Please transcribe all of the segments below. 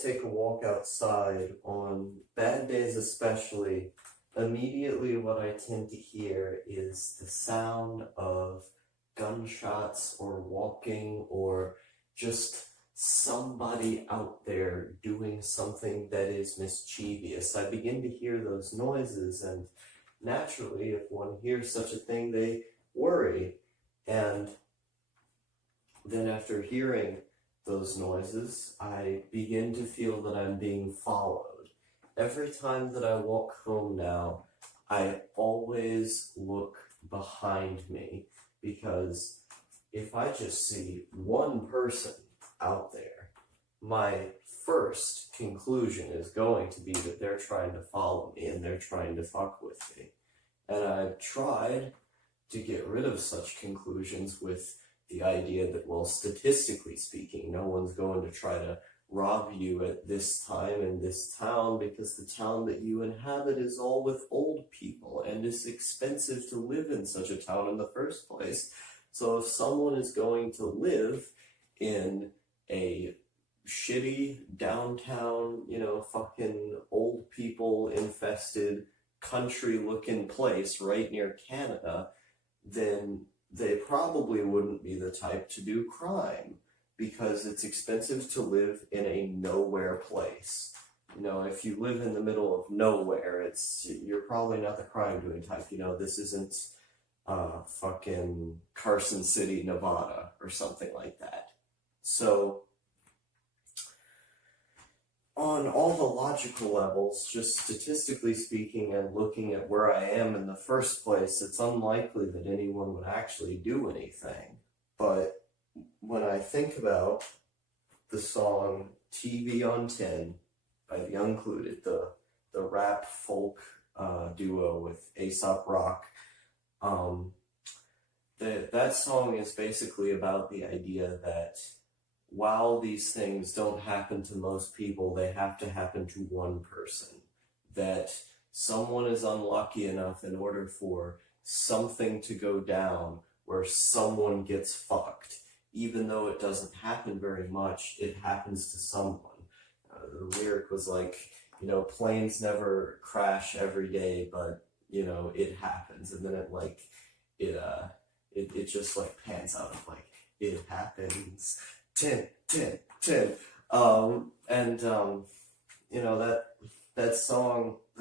take a walk outside, on bad days especially, immediately what I tend to hear is the sound of gunshots or walking or just somebody out there doing something that is mischievous. I begin to hear those noises, and naturally, if one hears such a thing, they worry. And then after hearing those noises, I begin to feel that I'm being followed. Every time that I walk home now, I always look behind me, because if I just see one person out there, my first conclusion is going to be that they're trying to follow me and they're trying to fuck with me. And I've tried to get rid of such conclusions with the idea that, well, statistically speaking, no one's going to try to rob you at this time in this town, because the town that you inhabit is all with old people and it's expensive to live in such a town in the first place. So if someone is going to live in a shitty downtown, fucking old people infested country looking place right near Canada, then they probably wouldn't be the type to do crime, because it's expensive to live in a nowhere place. If you live in the middle of nowhere, you're probably not the crime doing type. This isn't fucking Carson City, Nevada, or something like that. So, on all the logical levels, just statistically speaking and looking at where I am in the first place, it's unlikely that anyone would actually do anything. But when I think about the song TV on 10 by The Uncluded, the rap folk duo with Aesop Rock, that song is basically about the idea that while these things don't happen to most people, they have to happen to one person. That someone is unlucky enough in order for something to go down where someone gets fucked. Even though it doesn't happen very much, it happens to someone. The lyric was like, planes never crash every day, but, it happens. And then it just like pans out of like, it happens. 10, 10, 10. The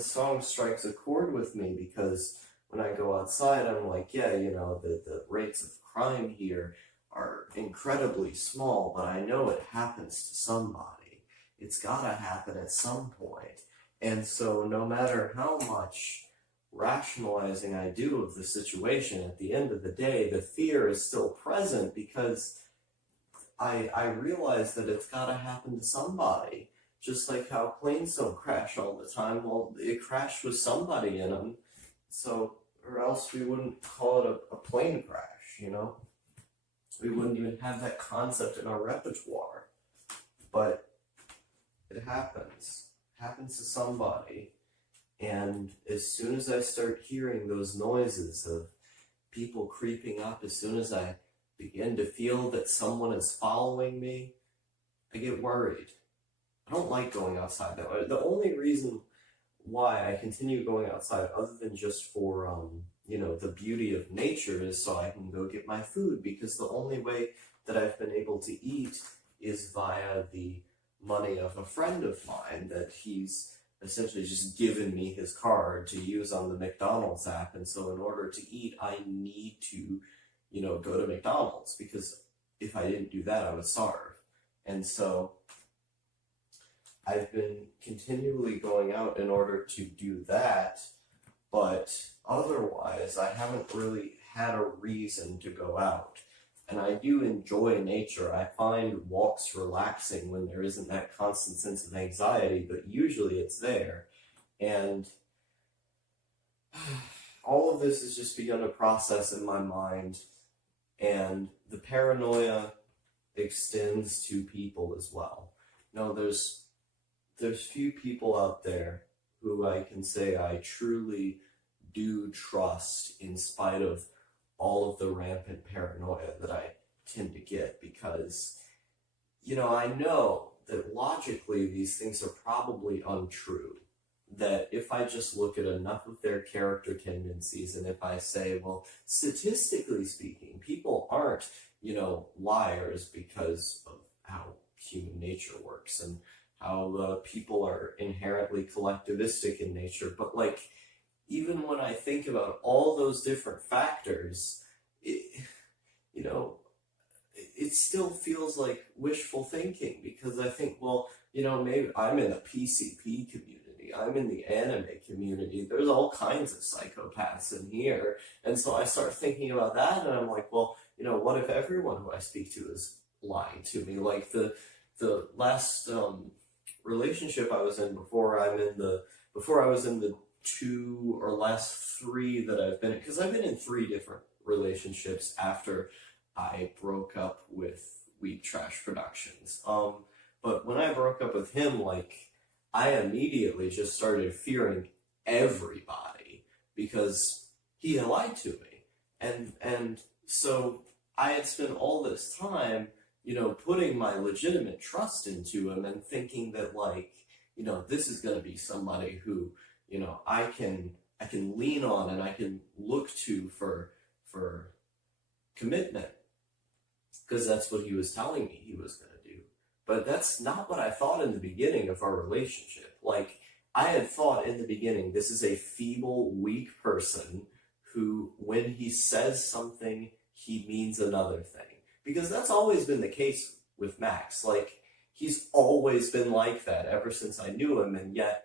song strikes a chord with me, because when I go outside, I'm like, yeah, the rates of crime here are incredibly small, but I know it happens to somebody. It's gotta happen at some point. And so no matter how much rationalizing I do of the situation, at the end of the day, the fear is still present, because I realize that it's gotta happen to somebody. Just like how planes don't crash all the time. Well, it crashed with somebody in them. So, or else we wouldn't call it a plane crash, We wouldn't even have that concept in our repertoire. But it happens. It happens to somebody. And as soon as I start hearing those noises of people creeping up, as soon as I begin to feel that someone is following me, I get worried. I don't like going outside that way. The only reason why I continue going outside, other than just for, the beauty of nature, is so I can go get my food, because the only way that I've been able to eat is via the money of a friend of mine that he's essentially just given me his card to use on the McDonald's app. And so in order to eat, I need to, go to McDonald's, because if I didn't do that, I would starve. And so I've been continually going out in order to do that, but otherwise I haven't really had a reason to go out. And I do enjoy nature. I find walks relaxing when there isn't that constant sense of anxiety, but usually it's there. And all of this has just begun to process in my mind, and the paranoia extends to people as well. There's few people out there who I can say I truly do trust, in spite of all of the rampant paranoia that I tend to get, because, I know that logically these things are probably untrue. That if I just look at enough of their character tendencies, and if I say, well, statistically speaking, people aren't, liars because of how human nature works and how people are inherently collectivistic in nature. But like, even when I think about all those different factors, you know, it still feels like wishful thinking, because I think, well, maybe I'm in the PCP community, I'm in the anime community, there's all kinds of psychopaths in here. And so I start thinking about that, and I'm like, well, what if everyone who I speak to is lying to me? Like the last relationship I was in before I was in the two or last three that I've been in, because I've been in 3 different relationships after I broke up with Wheat Trash Productions. But when I broke up with him, like, I immediately just started fearing everybody because he had lied to me. And so I had spent all this time, putting my legitimate trust into him and thinking that, like, this is going to be somebody who, I can lean on and I can look to for commitment, because that's what he was telling me he was going to do. But that's not what I thought in the beginning of our relationship. Like, I had thought in the beginning, this is a feeble, weak person who, when he says something, he means another thing. Because that's always been the case with Max. Like, he's always been like that ever since I knew him, and yet,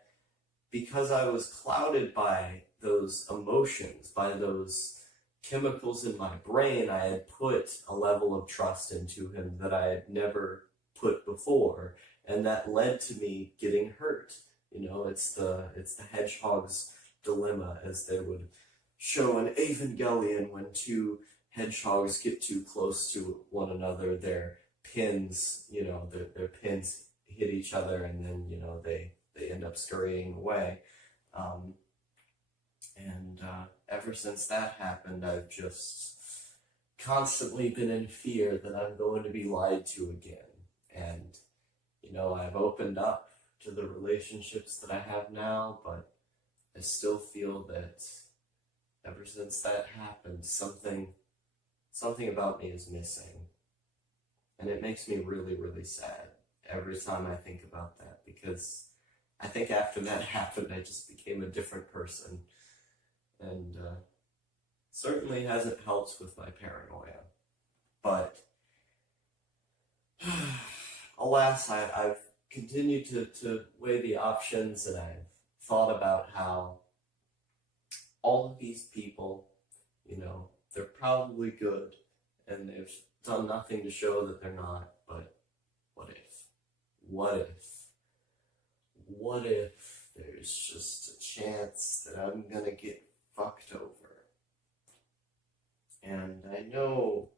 because I was clouded by those emotions, by those chemicals in my brain, I had put a level of trust into him that I had never put before, and that led to me getting hurt. It's the hedgehog's dilemma, as they would show in Evangelion. When 2 hedgehogs get too close to one another, their pins, their pins hit each other, and then they end up scurrying away. Ever since that happened, I've just constantly been in fear that I'm going to be lied to again. And, I've opened up to the relationships that I have now, but I still feel that ever since that happened, something about me is missing. And it makes me really, really sad every time I think about that, because I think after that happened, I just became a different person. And certainly hasn't helped with my paranoia. But alas, I've continued to weigh the options, and I've thought about how all of these people, they're probably good, and they've done nothing to show that they're not. But what if? What if there's just a chance that I'm gonna get fucked over? And I know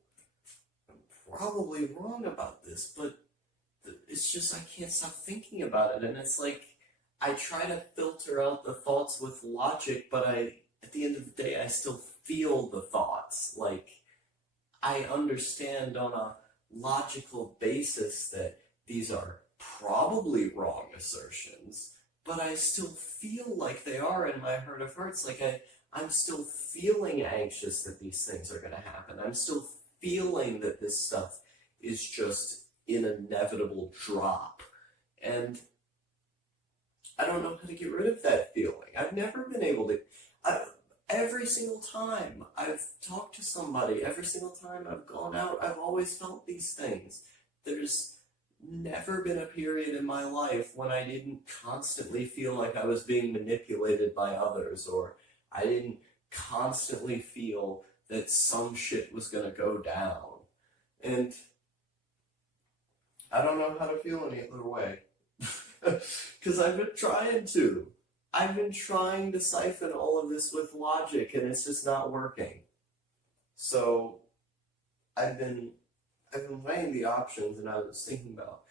I'm probably wrong about this, but it's just I can't stop thinking about it. And it's like, I try to filter out the thoughts with logic, but at the end of the day, I still feel the thoughts. Like, I understand on a logical basis that these are probably wrong assertions, but I still feel like they are in my heart of hearts. Like, I'm still feeling anxious that these things are going to happen. I'm still feeling that this stuff is just an inevitable drop. And I don't know how to get rid of that feeling. I've never been able to. Every single time I've talked to somebody, every single time I've gone out, I've always felt these things. There's never been a period in my life when I didn't constantly feel like I was being manipulated by others, or I didn't constantly feel that some shit was gonna go down. And I don't know how to feel any other way. Because I've been trying to. I've been trying to siphon all of this with logic, and it's just not working. So I've been weighing the options, and I was thinking about,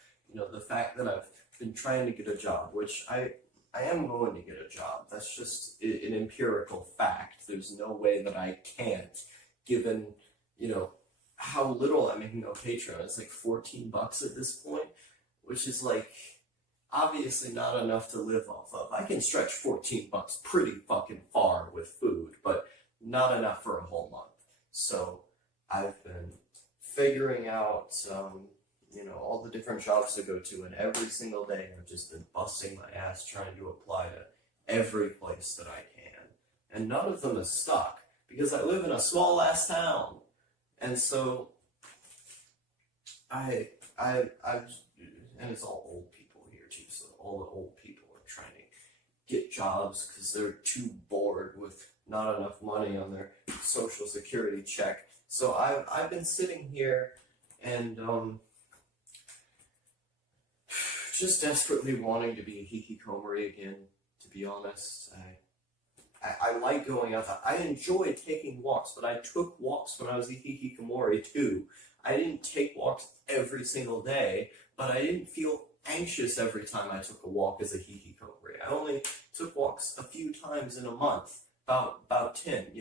the fact that I've been trying to get a job, which I am going to get a job. That's just an empirical fact. There's no way that I can't, given, how little I'm making on Patreon. It's like $14 at this point. which is like obviously not enough to live off of. I can stretch 14 bucks pretty fucking far with food, but not enough for a whole month. So I've been figuring out, all the different jobs to go to, and every single day I've just been busting my ass trying to apply to every place that I can. And none of them is stuck, because I live in a small ass town. And so and it's all old people here too, so all the old people are trying to get jobs because they're too bored with not enough money on their social security check. So I've been sitting here and just desperately wanting to be a Hikikomori again, to be honest. I like going outside. I enjoy taking walks, but I took walks when I was a Hikikomori too. I didn't take walks every single day, but I didn't feel anxious every time I took a walk as a Hikikomori. I only took walks a few times in a month, about 10,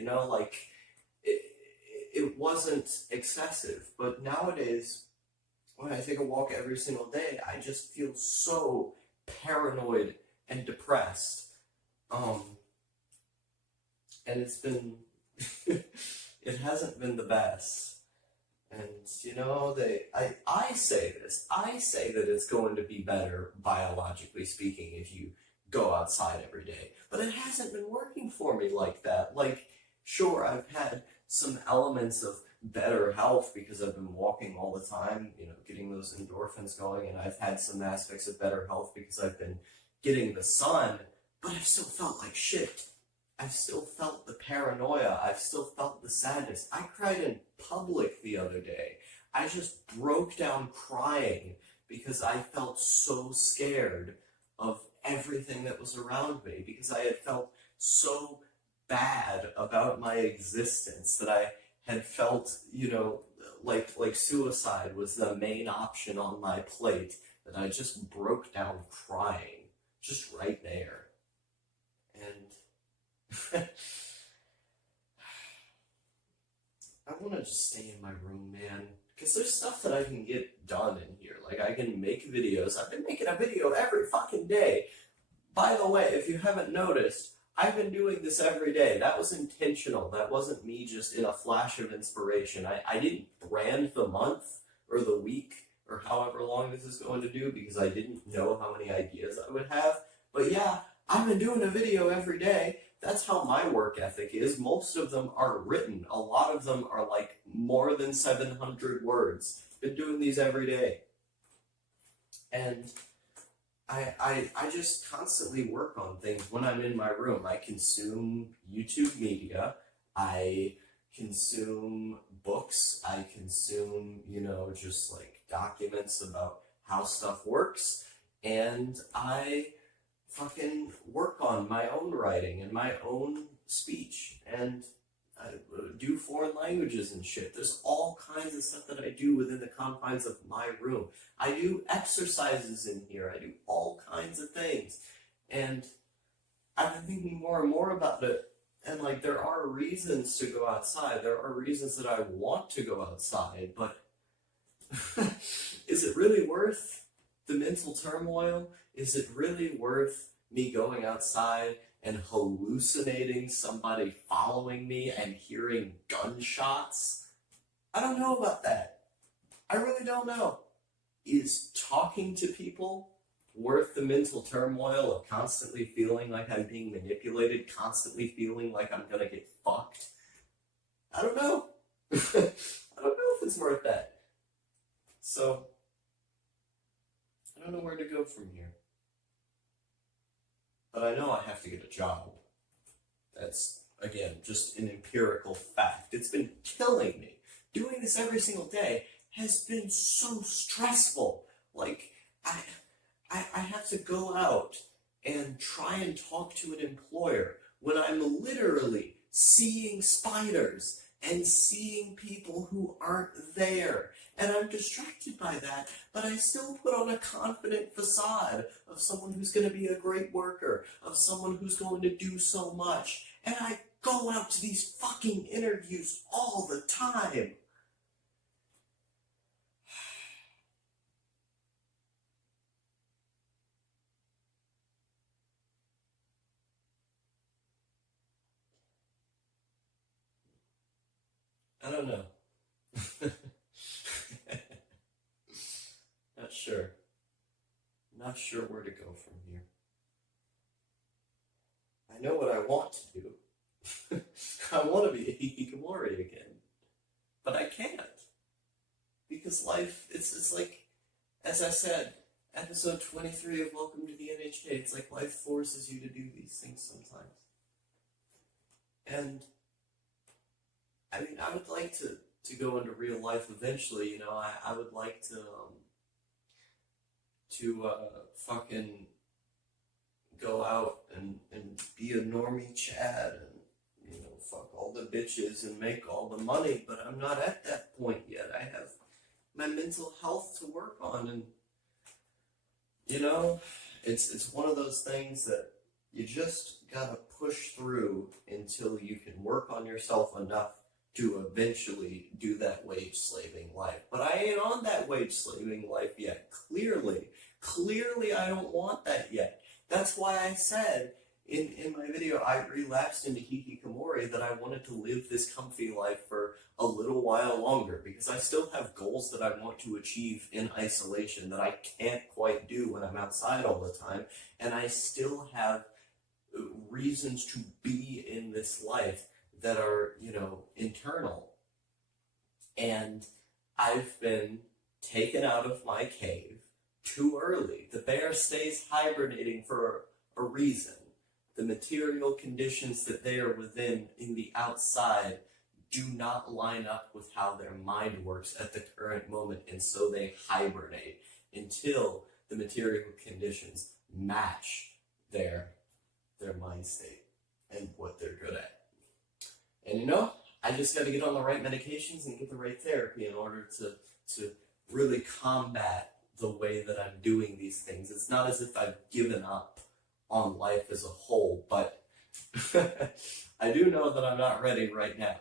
it wasn't excessive. But nowadays, when I take a walk every single day, I just feel so paranoid and depressed. And it's been, it hasn't been the best. And, I say that it's going to be better, biologically speaking, if you go outside every day. But it hasn't been working for me like that. Like, sure, I've had some elements of better health because I've been walking all the time, getting those endorphins going, and I've had some aspects of better health because I've been getting the sun, but I've still felt like shit. I've still felt the paranoia. I've still felt the sadness. I cried in public the other day. I just broke down crying because I felt so scared of everything that was around me, because I had felt so bad about my existence that I had felt, like suicide was the main option on my plate, that I just broke down crying, just right there. And I want to just stay in my room, man, because there's stuff that I can get done in here. Like, I can make videos. I've been making a video every fucking day. By the way, if you haven't noticed, I've been doing this every day. That was intentional. That wasn't me just in a flash of inspiration. I didn't brand the month or the week or however long this is going to do because I didn't know how many ideas I would have. But yeah, I've been doing a video every day. That's how my work ethic is. Most of them are written. A lot of them are like more than 700 words. Been doing these every day. And I just constantly work on things when I'm in my room. I consume YouTube media. I consume books. I consume, just like documents about how stuff works. And I fucking work on my own writing and my own speech, and I do foreign languages and shit. There's all kinds of stuff that I do within the confines of my room. I do exercises in here. I do all kinds of things. And I've been thinking more and more about it. And like, there are reasons to go outside. There are reasons that I want to go outside, but is it really worth the mental turmoil? Is it really worth me going outside and hallucinating somebody following me and hearing gunshots? I don't know about that. I really don't know. Is talking to people worth the mental turmoil of constantly feeling like I'm being manipulated, constantly feeling like I'm gonna get fucked? I don't know. I don't know if it's worth that. So, I don't know where to go from here. But I know I have to get a job. That's, again, just an empirical fact. It's been killing me. Doing this every single day has been so stressful. Like, I have to go out and try and talk to an employer when I'm literally seeing spiders and seeing people who aren't there. And I'm distracted by that, but I still put on a confident facade of someone who's going to be a great worker, of someone who's going to do so much. And I go out to these fucking interviews all the time. I don't know. Not sure. Not sure where to go from here. I know what I want to do. I want to be a Hikikomori again. But I can't. Because life, it's like, as I said, episode 23 of Welcome to the NHK, it's like life forces you to do these things sometimes. And, I mean, I would like to go into real life eventually, you know, I would like to fucking go out and be a normie Chad and, you know, fuck all the bitches and make all the money, but I'm not at that point yet. I have my mental health to work on, and, you know, it's one of those things that you just gotta push through until you can work on yourself enough to eventually do that wage slaving life. But I ain't on that wage slaving life yet. Clearly I don't want that yet. That's why I said in my video I relapsed into Hikikomori that I wanted to live this comfy life for a little while longer, because I still have goals that I want to achieve in isolation that I can't quite do when I'm outside all the time, and I still have reasons to be in this life that are, you know, internal. And I've been taken out of my cave too early. The bear stays hibernating for a reason. The material conditions that they are within in the outside do not line up with how their mind works at the current moment, and so they hibernate until the material conditions match their mind state and what they're good at. And you know, I just got to get on the right medications and get the right therapy in order to really combat the way that I'm doing these things. It's not as if I've given up on life as a whole, but I do know that I'm not ready right now.